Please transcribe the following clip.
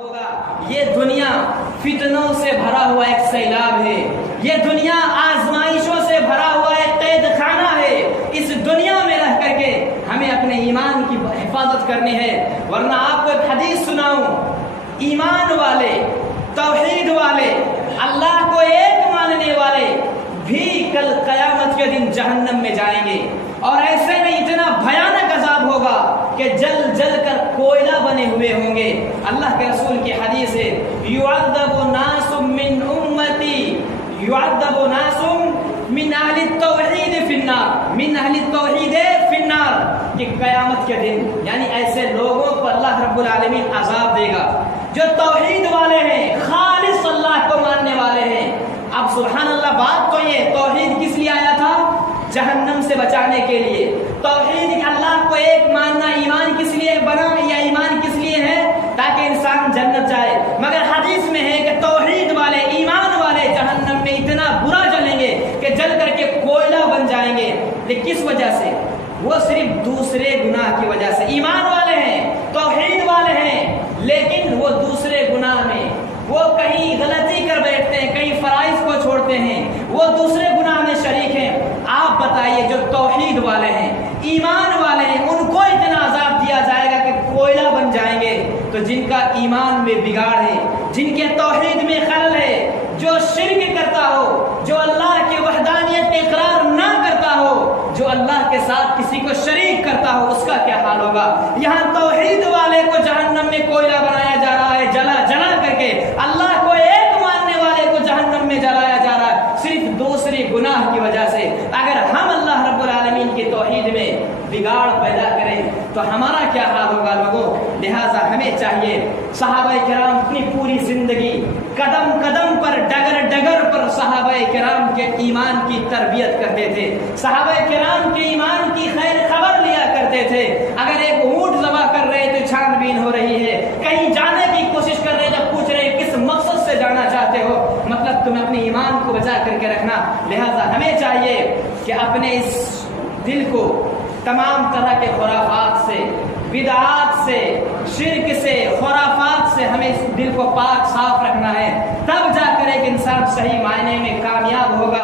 ہوگا یہ دنیا فتنوں سے بھرا ہوا ایک سیلاب ہے، یہ دنیا آزمائشوں سے بھرا ہوا ایک قید خانہ ہے۔ اس دنیا میں رہ کر کے ہمیں اپنے ایمان کی حفاظت کرنی ہے، ورنہ آپ کو ایک حدیث سناؤں، ایمان والے، توحید والے، اللہ کو ایک ماننے والے بھی کل قیامت کے دن جہنم میں جائیں گے، اور ایسے میں اتنا بھیانک عذاب ہوگا کہ جل جل کر کوئلہ بنے ہوئے ہوں گے۔ اللہ کے رسول کی حدیث ہے، یعذب ناس من امتی، یعذب ناس من اہل التوحید فی النار، من اہل التوحید فی النار، کہ قیامت کے دن یعنی ایسے لوگوں کو اللہ رب العالمین عذاب دے گا جو توحید والے ہیں، خالص اللہ کو ماننے والے ہیں۔ اب سبحان اللہ، بات تو یہ توحید کس لیے آیا تھا؟ جہنم سے بچانے کے لیے۔ توحید اللہ کو ایک ماننا ایمان کس لیے بنا، یا ایمان کس لیے ہے؟ تاکہ انسان جنت جائے۔ مگر حدیث میں ہے کہ توحید والے، ایمان والے جہنم میں اتنا برا جلیں گے کہ جل کر کے کوئلہ بن جائیں گے۔ لیکن کس وجہ سے؟ وہ صرف دوسرے گناہ کی وجہ سے۔ ایمان والے ہیں، توحید والے ہیں، لیکن وہ دوسرے گناہ میں، وہ کہیں غلطی کر بیٹھتے ہیں، کہیں فرائض کو چھوڑتے ہیں، وہ دوسرے گناہ میں شریک ہیں۔ آپ بتائیے، جو توحید والے ہیں، ایمان والے ہیں، ان کو اتنا عذاب دیا جائے گا کہ کوئلہ بن جائیں گے، تو جن کا ایمان میں بگاڑ ہے، جن کے توحید میں خلل ہے، جو شرک کرتا ہو، جو اللہ کی وحدانیت کا اقرار نہ کرتا ہو، جو اللہ کے ساتھ کسی کو شریک کرتا ہو، اس کا کیا حال ہوگا؟ یہاں توحید والے کو جہنم میں کوئلہ بنایا جا رہا ہے، جلا جلا کر کے۔ اللہ کو ایک ماننے والے کو جہنم میں جلایا جا رہا ہے، صرف دوسری گناہ کی وجہ سے۔ اگر ہم اللہ رب العالمین کی توحید میں بگاڑ پیدا کریں تو ہمارا کیا حال ہوگا لوگوں؟ لہٰذا ہمیں چاہیے، صحابہ کرام اپنی پوری زندگی قدم قدم پر، ڈگر ڈگر پر صحابہ کرام کے ایمان کی تربیت کرتے تھے، صحابہ کرام کے ایمان کی خیر خبر لیا کرتے تھے۔ اگر ایک اونٹ ذبح کر رہے تو چھان بین ہو رہی ہے، کہیں جانے کی کوشش کر رہے جب پوچھ رہے کس مقصد سے جانا چاہتے ہو، مطلب تمہیں اپنے ایمان کو بچا کر کے رکھنا۔ لہٰذا ہمیں چاہیے کہ اپنے اس دل کو تمام طرح کے خرافات سے، بدعات سے، شرک سے، خرافات سے ہمیں اس دل کو پاک صاف رکھنا ہے، تب جا کر ایک انسان صحیح معنی میں کامیاب ہوگا۔